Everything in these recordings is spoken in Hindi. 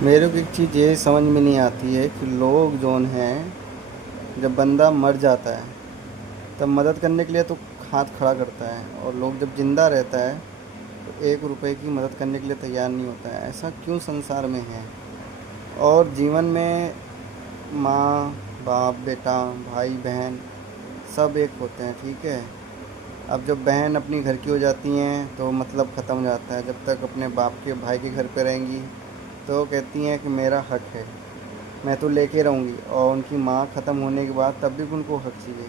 मेरे को एक चीज़ ये समझ में नहीं आती है कि लोग जोन हैं, जब बंदा मर जाता है तब मदद करने के लिए तो हाथ खड़ा करता है, और लोग जब जिंदा रहता है तो 1 रुपए की मदद करने के लिए तैयार नहीं होता है। ऐसा क्यों संसार में है? और जीवन में माँ बाप बेटा भाई बहन सब एक होते हैं, ठीक है। अब जब बहन अपनी घर की हो जाती हैं तो मतलब ख़त्म हो जाता है। जब तक अपने बाप के भाई के घर पे रहेंगी तो कहती हैं कि मेरा हक है, मैं तो लेके रहूँगी, और उनकी माँ ख़त्म होने के बाद तब भी उनको हक चाहिए।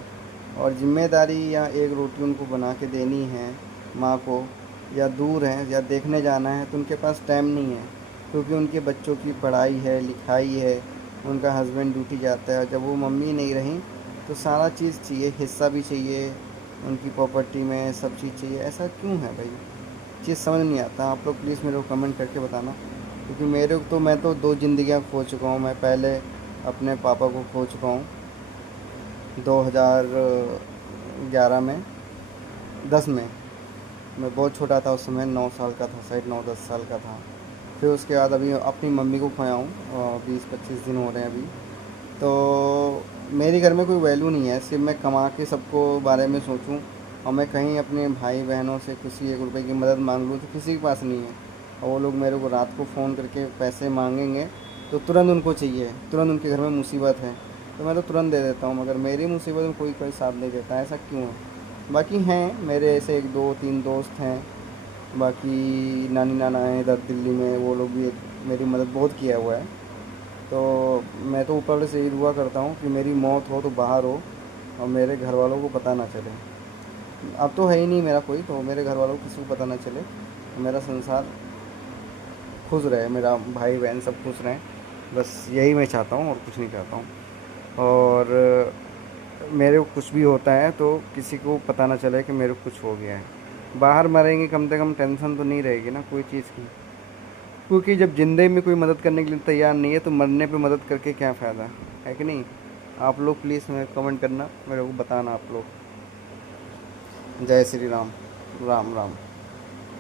और ज़िम्मेदारी या एक रोटी उनको बना के देनी है माँ को, या दूर हैं या देखने जाना है तो उनके पास टाइम नहीं है, क्योंकि उनके बच्चों की पढ़ाई है लिखाई है, उनका हस्बैंड ड्यूटी जाता है। जब वो मम्मी नहीं रहीं तो सारा चीज़ चाहिए, हिस्सा भी चाहिए उनकी प्रॉपर्टी में, सब चीज़ चाहिए। ऐसा क्यों है भाई? चीज़ समझ नहीं आता। आप लोग प्लीज़ मेरे को कमेंट करके बताना, क्योंकि मेरे को तो, मैं तो 2 ज़िंदगियाँ खो चुका हूँ। मैं पहले अपने पापा को खो चुका हूँ 2011 में, 10 में। मैं बहुत छोटा था उस समय, 9 साल का था शायद, 9-10 साल का था। फिर उसके बाद अभी अपनी मम्मी को खोया हूँ, 20-25 दिन हो रहे हैं अभी। तो मेरे घर में कोई वैल्यू नहीं है, सिर्फ मैं कमा के सबको बारे में सोचूं, और मैं कहीं अपने भाई बहनों से किसी 1 रुपए की मदद मांग लूँ तो किसी के पास नहीं है। और वो लोग मेरे को रात को फ़ोन करके पैसे मांगेंगे तो तुरंत उनको चाहिए, तुरंत उनके घर में मुसीबत है तो मैं तो तुरंत दे देता हूँ, मगर मेरी मुसीबत में कोई कोई साथ नहीं देता। ऐसा क्यों है? बाकी हैं मेरे ऐसे 1-2-3 दोस्त हैं, बाकी नानी नाना हैं इधर दिल्ली में, वो लोग भी मेरी मदद बहुत किया हुआ है। तो मैं तो ऊपर से यही दुआ करता हूँ कि मेरी मौत हो तो बाहर हो, और मेरे घर वालों को पता ना चले। अब तो है ही नहीं मेरा कोई, तो मेरे घर वालों को किसी को पता ना चले, तो मेरा संसार खुश रहे, मेरा भाई बहन सब खुश रहें। बस यही मैं चाहता हूँ और कुछ नहीं चाहता हूँ। और मेरे को कुछ भी होता है तो किसी को पता ना चले कि मेरे को कुछ हो गया है। बाहर मरेंगे कम से कम टेंशन तो नहीं रहेगी ना कोई चीज़ की, क्योंकि जब जिंदगी में कोई मदद करने के लिए तैयार नहीं है तो मरने पे मदद करके क्या फ़ायदा है कि नहीं? आप लोग प्लीज़ मेरे कमेंट करना, मेरे को बताना आप लोग। जय श्री राम। राम राम।